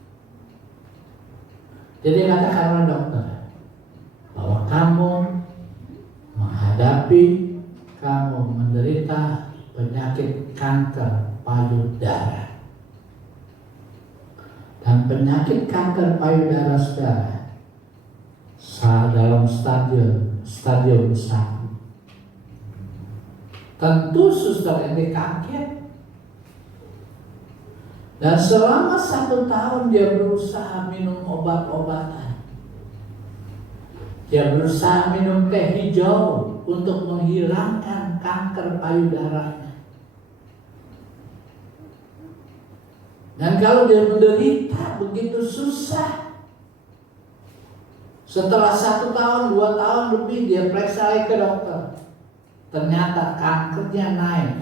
Jadi katakan oleh dokter bahwa kamu menderita penyakit kanker payudara. Dan penyakit kanker payudara saudara dalam stadium 1. Tentu suster ini kaget. Dan selama 1 tahun dia berusaha minum obat-obatan. Dia berusaha minum teh hijau untuk menghilangkan kanker payudaranya. Dan kalau dia menderita begitu susah, setelah 1 tahun, 2 tahun lebih dia periksa lagi ke dokter. Ternyata kankernya naik.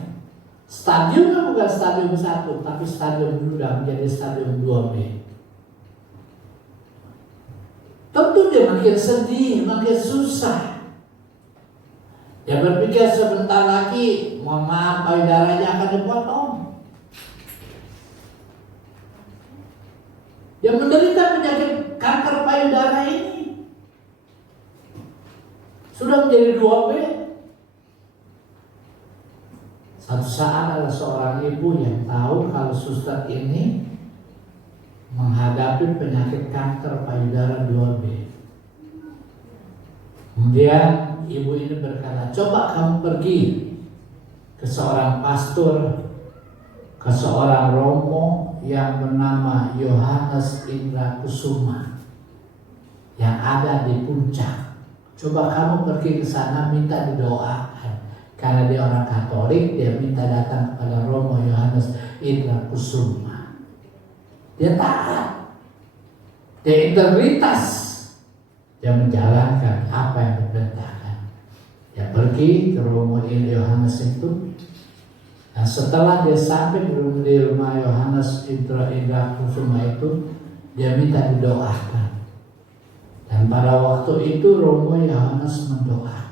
Stadiumnya bukan stadium 1, tapi stadium sudah menjadi stadium 2B. Tentu dia makin sedih, makin susah. Dia berpikir sebentar lagi, mohon maaf, payudaranya akan dipotong. Dia menderita penyakit kanker payudara ini. Sudah menjadi 2B. Rosa adalah seorang ibu yang tahu kalau suster ini menghadapi penyakit kanker payudara 2B. Kemudian ibu ini berkata, coba kamu pergi ke seorang pastor, ke seorang romo yang bernama Yohanes Indra Kusuma yang ada di Puncak. Coba kamu pergi ke sana, minta didoakan. Karena dia orang Katolik, dia minta datang kepada Romo Yohanes Indra Kusuma. Dia taat, dia integritas, dia menjalankan apa yang diperintahkan. Dia pergi ke Romo Yohanes itu. Nah, setelah dia sampai di rumah Yohanes Indra Kusuma itu, dia minta didoakan. Dan pada waktu itu Romo Yohanes mendoakan.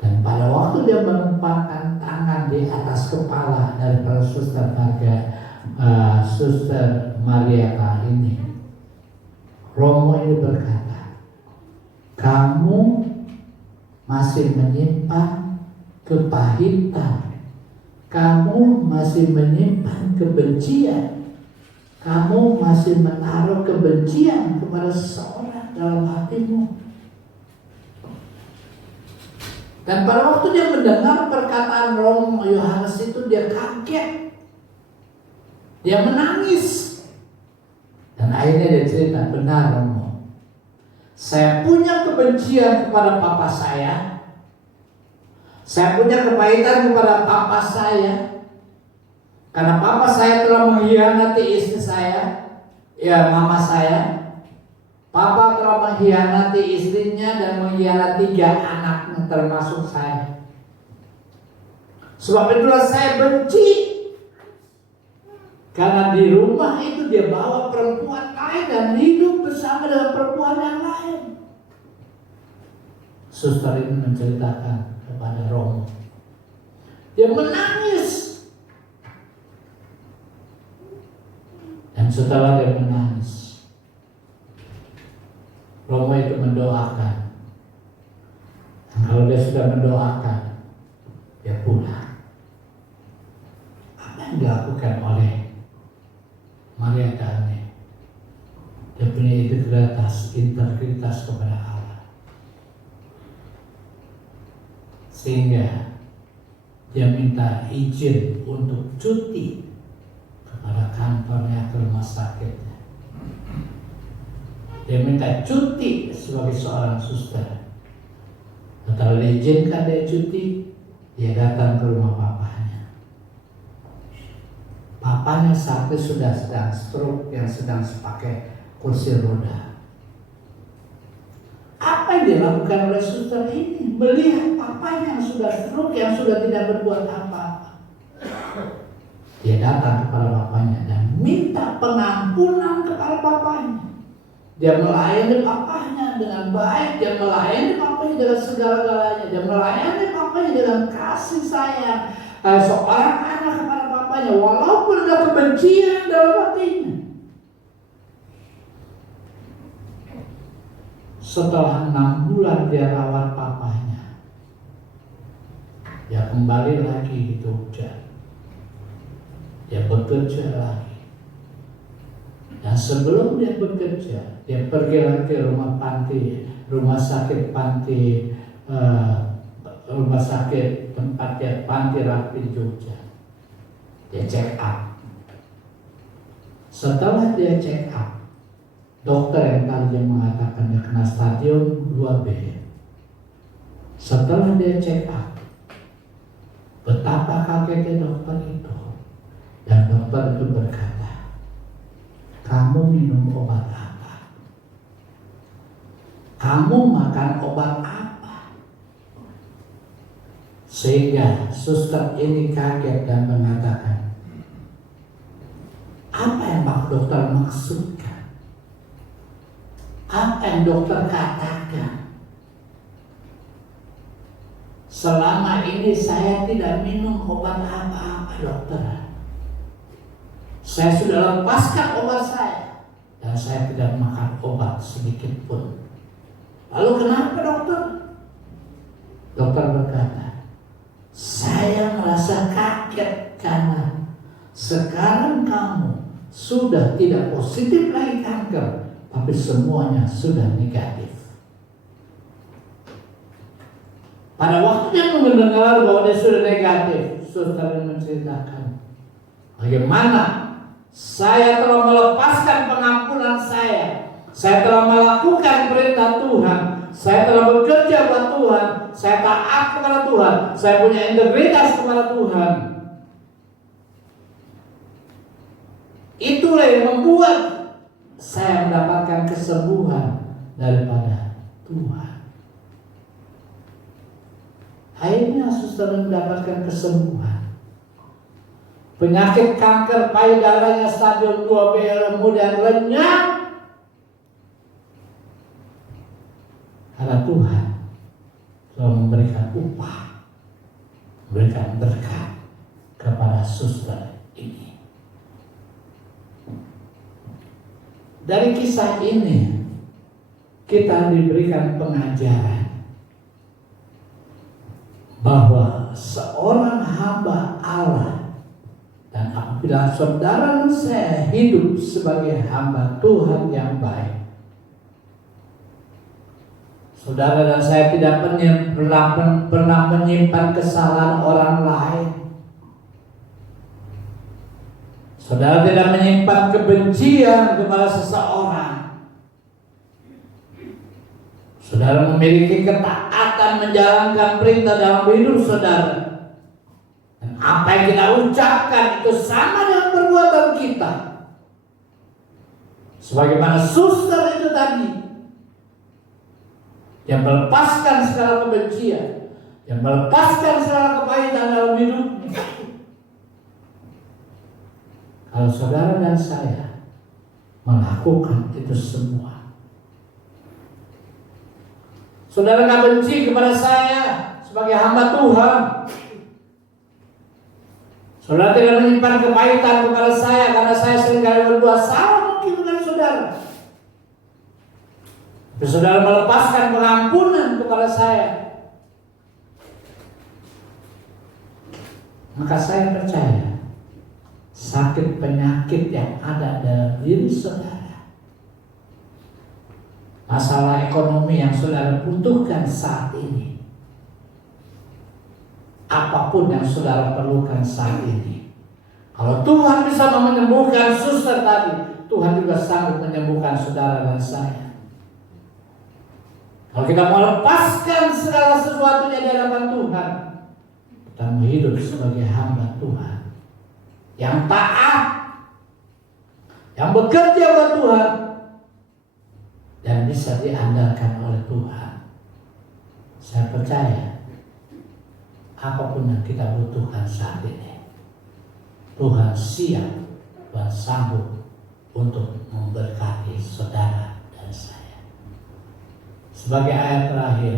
Dan pada waktu dia menempatkan tangan di atas kepala daripada Suster Maria ini, Romo ini berkata, kamu masih menyimpan kepahitan, kamu masih menyimpan kebencian, kamu masih menaruh kebencian kepada seseorang dalam hatimu. Dan pada waktu dia mendengar perkataan Romo Yohanes itu, dia kaget, dia menangis. Dan akhirnya dia cerita, benar Romo, saya punya kebencian kepada papa saya punya kepahitan kepada papa saya, karena papa saya telah mengkhianati istri saya, ya mama saya. Papa telah mengkhianati istrinya dan mengkhianati 3 anaknya termasuk saya. Sebab itulah saya benci. Karena di rumah itu dia bawa perempuan lain dan hidup bersama dengan perempuan yang lain. Suster ini menceritakan kepada Romo. Dia menangis. Dan setelah dia menangis, Romo itu mendoakan. Dan kalau dia sudah mendoakan, dia pulang. Apa yang dilakukan oleh Maria Carmen? Dia punya integritas kepada Allah, sehingga dia minta izin untuk cuti kepada kantornya, ke rumah sakitnya. Dia minta cuti sebagai seorang suster. Setelah diizinkan dia cuti, dia datang ke rumah papanya. Papanya saat itu sudah sedang stroke, yang sedang pakai kursi roda. Apa yang dilakukan oleh suster ini? Melihat papanya yang sudah stroke, yang sudah tidak berbuat apa-apa. Dia datang kepada papanya dan minta pengampunan kepada papanya. Dia melayani papanya dengan baik, dia melayani papanya dengan segala-galanya, dia melayani papanya dengan kasih sayang. Seorang anak kepada papanya, walaupun ada kebencian dalam hatinya. Setelah 6 bulan dia rawat papanya, dia kembali lagi di Jogja. Dia bekerja lagi. Dan sebelum dia bekerja, dia pergi lagi ke rumah sakit tempat dia panti rapi di Jogja. Dia check up. Setelah dia check up, dokter yang tadinya mengatakan dia kena stadium 2B. Setelah dia check up, betapa kagetnya dokter itu. Dan dokter itu berkata, kamu minum obat apa? Kamu makan obat apa? Sehingga suster ini kaget dan mengatakan, apa yang Pak Dokter maksudkan? Apa yang dokter katakan? Selama ini saya tidak minum obat apa-apa, dokter. Saya sudah lepaskan obat saya dan saya tidak makan obat sedikit pun. Lalu kenapa, dokter? Dokter berkata, saya merasa paket kanan. Sekarang kamu sudah tidak positif lagi kanker, tapi semuanya sudah negatif. Pada waktu dia mendengar bahwa dia sudah negatif, saudara menceritakan bagaimana saya telah melepaskan pengampunan saya telah melakukan perintah Tuhan, saya telah bekerja buat Tuhan, saya taat kepada Tuhan, saya punya integritas kepada Tuhan. Itulah yang membuat saya mendapatkan kesembuhan daripada Tuhan. Akhirnya saudara mendapatkan kesembuhan. Penyakit kanker payudaranya stadium 2B kemudian lenyap karena Tuhan telah memberikan upah, memberikan berkat kepada saudara ini. Dari kisah ini kita diberikan pengajaran bahwa seorang hamba Allah, dan apabila saudara dan saya hidup sebagai hamba Tuhan yang baik, saudara dan saya tidak pernah menyimpan kesalahan orang lain. Saudara tidak menyimpan kebencian kepada seseorang. Saudara memiliki ketaatan menjalankan perintah dalam hidup saudara. Dan apa yang kita ucapkan itu sama dengan perbuatan kita. Sebagaimana suster itu tadi, yang melepaskan segala kebencian, yang melepaskan segala kepahitan dalam hidupnya. Kalau saudara dan saya melakukan itu semua, saudara gak benci kepada saya sebagai hamba Tuhan, saudara tidak menyimpan kepahitan kepada saya karena saya seringkali berbuat salah mungkin dengan saudara, tapi saudara melepaskan pengampunan kepada saya, maka saya percaya sakit penyakit yang ada dalam diri saudara, masalah ekonomi yang saudara butuhkan saat ini, apapun yang saudara perlukan saat ini, kalau Tuhan bisa menyembuhkan suster tadi, Tuhan juga sanggup menyembuhkan saudara dan saya. Kalau kita mau lepaskan segala sesuatunya di hadapan Tuhan, kita mau hidup sebagai hamba Tuhan yang taat, yang bekerja buat Tuhan, dan bisa diandalkan oleh Tuhan. Saya percaya apapun yang kita butuhkan saat ini, Tuhan siap dan sanggup untuk memberkati saudara dan saya. Sebagai ayat terakhir,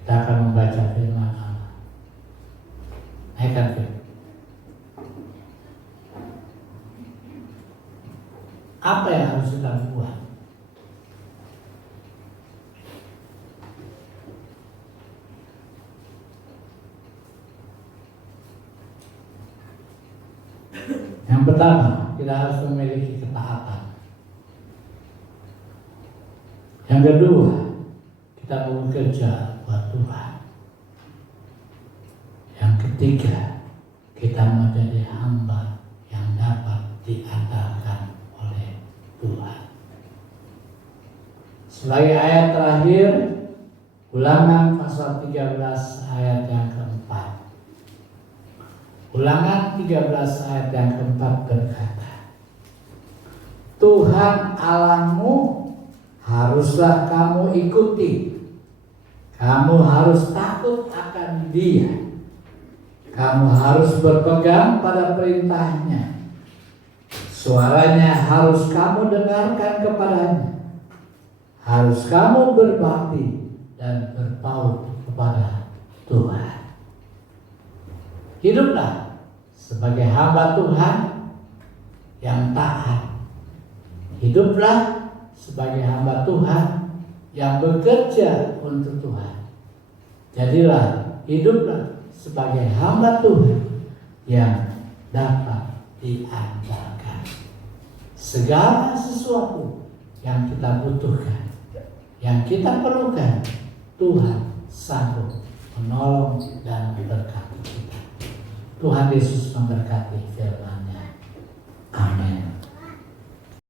kita akan membaca firman Allah. Naikkan firman. Apa yang harus kita buat? Yang pertama, kita harus memiliki ketaatan. Yang kedua, kita bekerja buat Tuhan. Yang ketiga, kita menjadi hamba yang dapat diandalkan oleh Tuhan. Sebagai ayat terakhir, Ulangan pasal 13 ayat yang keempat. Ulangan 13 ayat yang keempat berkata, Tuhan Allahmu haruslah kamu ikuti. Kamu harus takut akan Dia. Kamu harus berpegang pada perintahnya. Suaranya harus kamu dengarkan kepadanya. Harus kamu berbakti dan berpaut kepada Tuhan. Hiduplah sebagai hamba Tuhan yang taat. Hiduplah sebagai hamba Tuhan yang bekerja untuk Tuhan. Jadilah, hiduplah sebagai hamba Tuhan yang dapat diandalkan. Segala sesuatu yang kita butuhkan, yang kita perlukan, Tuhan sanggup menolong dan memberkati kita. Tuhan Yesus memberkati firman-Nya.